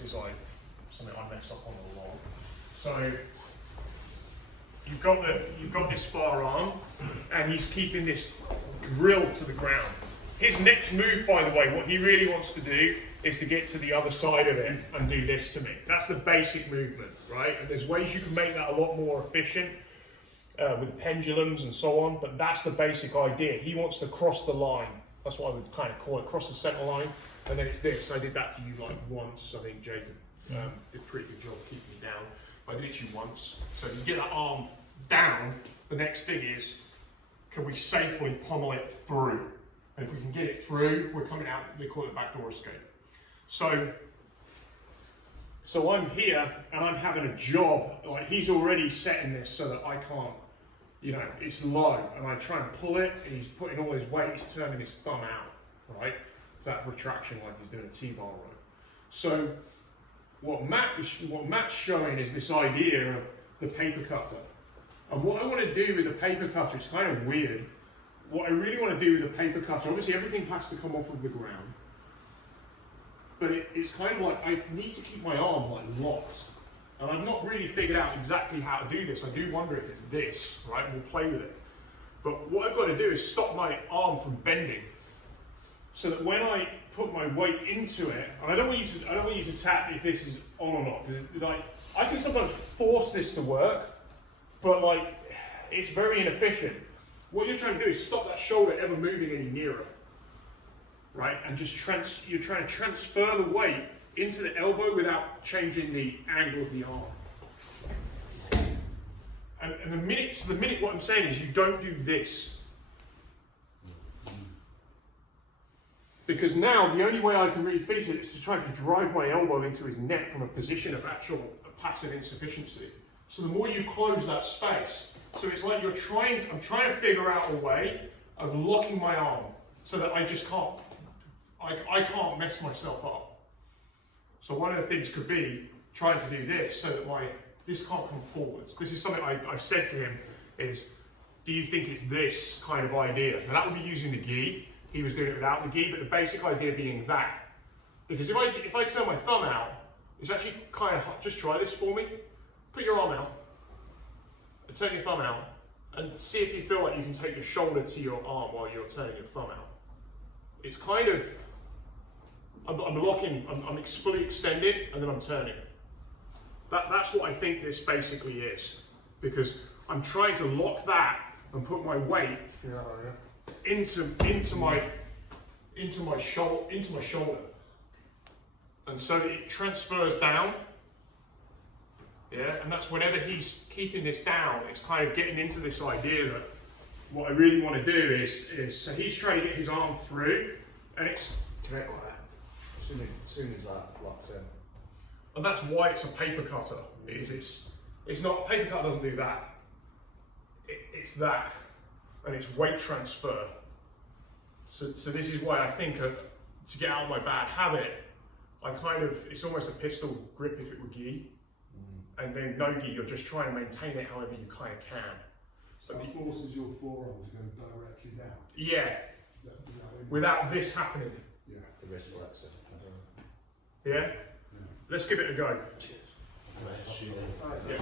this is like something I mess up on a lot. So you've got this spar arm, and he's keeping this drilled to the ground. His next move, by the way, what he really wants to do is to get to the other side of it and do this to me. That's the basic movement, right? And there's ways you can make that a lot more efficient with pendulums and so on, but that's the basic idea. He wants to cross the line. That's what I would kind of call it, cross the center line, and then it's this. I did that to you like once. I think Jacob did a pretty good job keeping me down. I did it to you once. So if you get that arm down, the next thing is, can we safely pommel it through? And if we can get it through, we're coming out, they call it backdoor escape. So I'm here and I'm having a job, like he's already setting this so that I can't, you know, it's low, and I try and pull it, and he's putting all his weight, he's turning his thumb out, right? That retraction like he's doing a T-bar row. So what Matt's showing is this idea of the paper cutter. And what I want to do with the paper cutter, it's kind of weird. What I really want to do with the paper cutter, obviously everything has to come off of the ground, but it's kind of like I need to keep my arm like locked. And I've not really figured out exactly how to do this. I do wonder if it's this, right? We'll play with it. But what I've got to do is stop my arm from bending, so that when I put my weight into it, and I don't want you to tap if this is on or not. Like I can sometimes force this to work, but like it's very inefficient. What you're trying to do is stop that shoulder ever moving any nearer, right? And just you're trying to transfer the weight into the elbow without changing the angle of the arm. And the minute what I'm saying is you don't do this. Because now the only way I can really finish it is to try to drive my elbow into his neck from a position of actual passive insufficiency. So the more you close that space, so it's like I'm trying to figure out a way of locking my arm so that I just can't, I can't mess myself up. So one of the things could be trying to do this so that this can't come forwards. This is something I said to him is, do you think it's this kind of idea? Now that would be using the gi. He was doing it without the gi, but the basic idea being that. Because if I turn my thumb out, it's actually kind of hot. Just try this for me. Put your arm out, and turn your thumb out, and see if you feel like you can take your shoulder to your arm while you're turning your thumb out. It's kind of, I'm locking, I'm fully extended, and then I'm turning. That's what I think this basically is, because I'm trying to lock that and put my weight into my shoulder, and so that it transfers down. Yeah, and that's whenever he's keeping this down, it's kind of getting into this idea that what I really want to do is so he's trying to get his arm through, and it's connect like that. As soon as that locked in. And that's why it's a paper cutter. It's not, paper cutter doesn't do that. It's that, and it's weight transfer. So this is why I think to get out of my bad habit, it's almost a pistol grip if it were gi. And then no gi, you're just trying to maintain it however you kind of can. So it forces your forearm to go directly down? Yeah. Without this happening. Yeah. The wrist flexor. Yeah? Let's give it a go. Cheers. Yeah.